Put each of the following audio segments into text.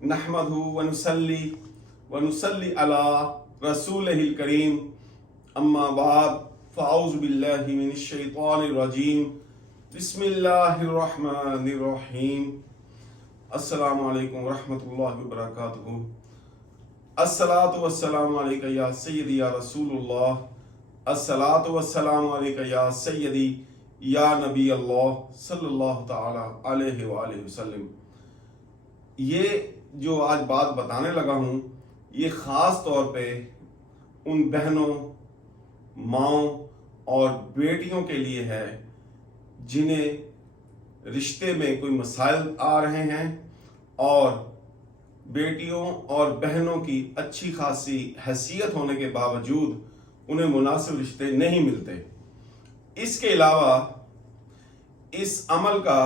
नहमदहु व नुसल्ली अला रसूलिहिल करीम अम्मा बाद फ़अऊज़ु बिल्लाहि मिनश शैतानिर रजीम बिस्मिल्लाहिर रहमानिर रहीम अस्सलामु अलैकुम व रहमतुल्लाहि व बरकातुहू। अस्सलातु वस्सलामु अलैका या सय्यदी या रसूलुल्लाह, अस्सलातु वस्सलामु अलैका या सय्यदी या नबी अल्लाह सल्लल्लाहु तआला अलैहि व आलिहि वसल्लम। ये जो आज बात बताने लगा हूँ ये ख़ास तौर पे उन बहनों, माँओं और बेटियों के लिए है जिन्हें रिश्ते में कोई मसाइल आ रहे हैं और बेटियों और बहनों की अच्छी खासी हैसियत होने के बावजूद उन्हें मुनासिब रिश्ते नहीं मिलते। इसके अलावा इस अमल का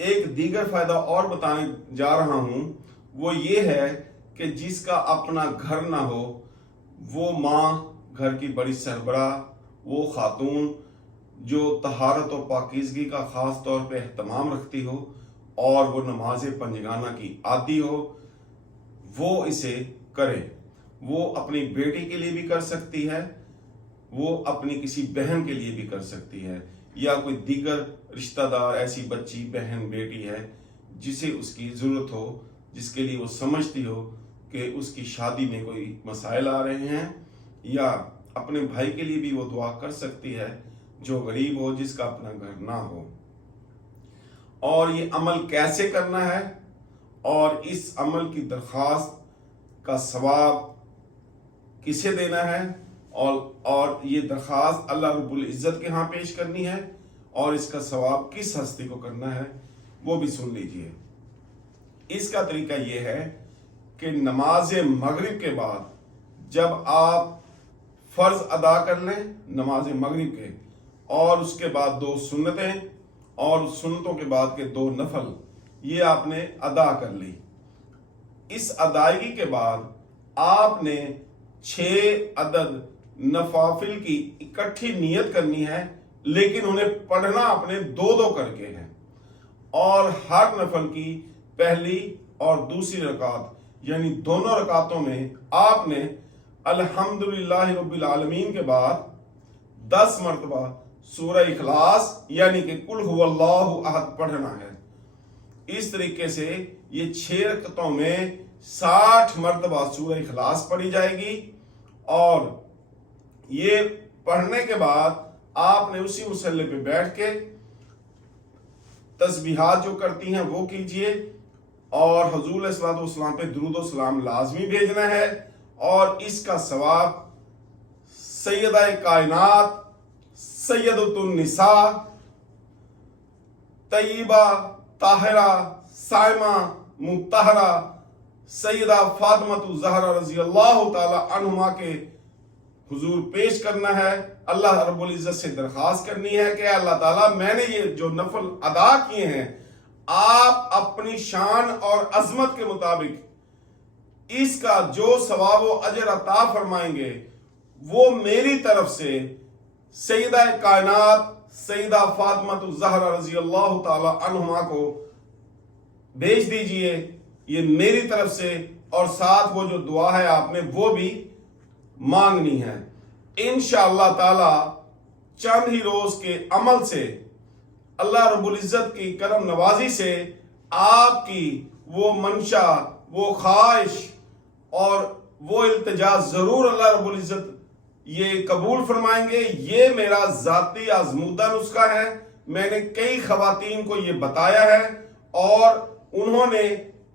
एक दीगर फायदा और बताने जा रहा हूं, वो ये है कि जिसका अपना घर ना हो, वो माँ घर की बड़ी सरबरा, वो खातून जो तहारत और पाकीज़गी का ख़ास तौर पे एहतमाम रखती हो और वो नमाज पंजगाना की आदी हो, वो इसे करे। वो अपनी बेटी के लिए भी कर सकती है, वो अपनी किसी बहन के लिए भी कर सकती है, या कोई दीगर रिश्तेदार ऐसी बच्ची, बहन, बेटी है जिसे उसकी ज़रूरत हो, जिसके लिए वो समझती हो कि उसकी शादी में कोई मसाइल आ रहे हैं, या अपने भाई के लिए भी वो दुआ कर सकती है जो गरीब हो, जिसका अपना घर ना हो। और ये अमल कैसे करना है और इस अमल की दरख्वास्त का सवाब किसे देना है और ये दरख्वास्त अल्लाह रब्बुल इज़्ज़त के यहाँ पेश करनी है और इसका सवाब किस हस्ती को करना है वो भी सुन लीजिए। इसका तरीका ये है कि नमाज मगरिब के बाद जब आप फ़र्ज अदा कर लें नमाज मगरिब के, और उसके बाद 2 सुन्नतें और सुन्नतों के बाद के 2 नफल ये आपने अदा कर ली। इस अदायगी के बाद आपने 6 अदद नफाफिल की इकट्ठी नियत करनी है, लेकिन उन्हें पढ़ना अपने 2-2 करके है। और हर नफल की पहली और दूसरी रकात यानी दोनों रकातों में आपने अल्हम्दुलिल्लाहि रब्बिल आलमीन के बाद 10 मरतबा सूरह इखलास यानी कि कुल हुवल्लाहु अहद पढ़ना है। इस तरीके से ये 6 रकातों में 60 मरतबा सूरह इखलास पढ़ी जाएगी। और ये पढ़ने के बाद आपने उसी मुसल्ले पे बैठ के तस्बीहात जो करती हैं वो कीजिए और हुजूर सल्लल्लाहु अलैहि वसल्लम पे दुरूद व सलाम लाजमी भेजना है। और इसका सवाब सैयदा कायनात, सैयदतुन निसा, तय्यबा, ताहिरा, साइमा, मुतहरा, सैयदा फातिमा ज़हरा रज़ियल्लाहु ताला अन्हुमा के हुजूर पेश करना है। अल्लाह रब्बुल इज़्ज़त से दरख्वास्त करनी है कि अल्लाह ताला मैंने ये जो नफल अदा किए हैं आप अपनी शान और अजमत के मुताबिक इसका जो सवाब व अजर अता फरमाएंगे वो मेरी तरफ से सैयदा कायनात सैयदा फातिमा ज़हरा रज़ियल्लाहु ताला अन्हुमा को भेज दीजिए, ये मेरी तरफ से। और साथ वो जो दुआ है आपने वो भी मांगनी है। इंशाअल्लाह ताला चंद ही रोज के अमल से अल्लाह रब्बुल इज़्ज़त की करम नवाजी से आपकी वो मंशा, वो ख्वाहिश और वो इल्तिजा जरूर अल्लाह रब्बुल इज़्ज़त ये कबूल फरमाएंगे। ये मेरा जाती आजमूदा नुस्खा है, मैंने कई खवातीन को ये बताया है और उन्होंने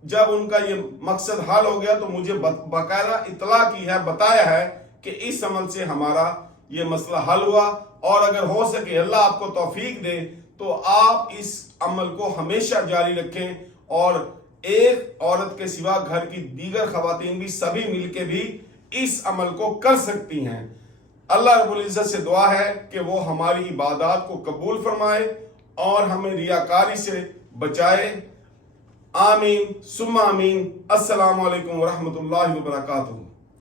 जब उनका ये मकसद हल हो गया तो मुझे बाकायदा इतला की है, बताया है कि इस अमल से हमारा ये मसला हल हुआ। और अगर हो सके अल्लाह आपको तौफीक दे तो आप इस अमल को हमेशा जारी रखें और एक औरत के सिवा घर की दीगर खवातीन भी सभी मिलके भी इस अमल को कर सकती हैं। अल्लाह रब्बुल इज़्ज़त से दुआ है कि वो हमारी इबादत को कबूल फरमाए और हमें रियाकारी से बचाए। आमीन सुम्मा आमीन। अस्सलामु अलैकुम व रहमतुल्लाहि व बरकातुहू।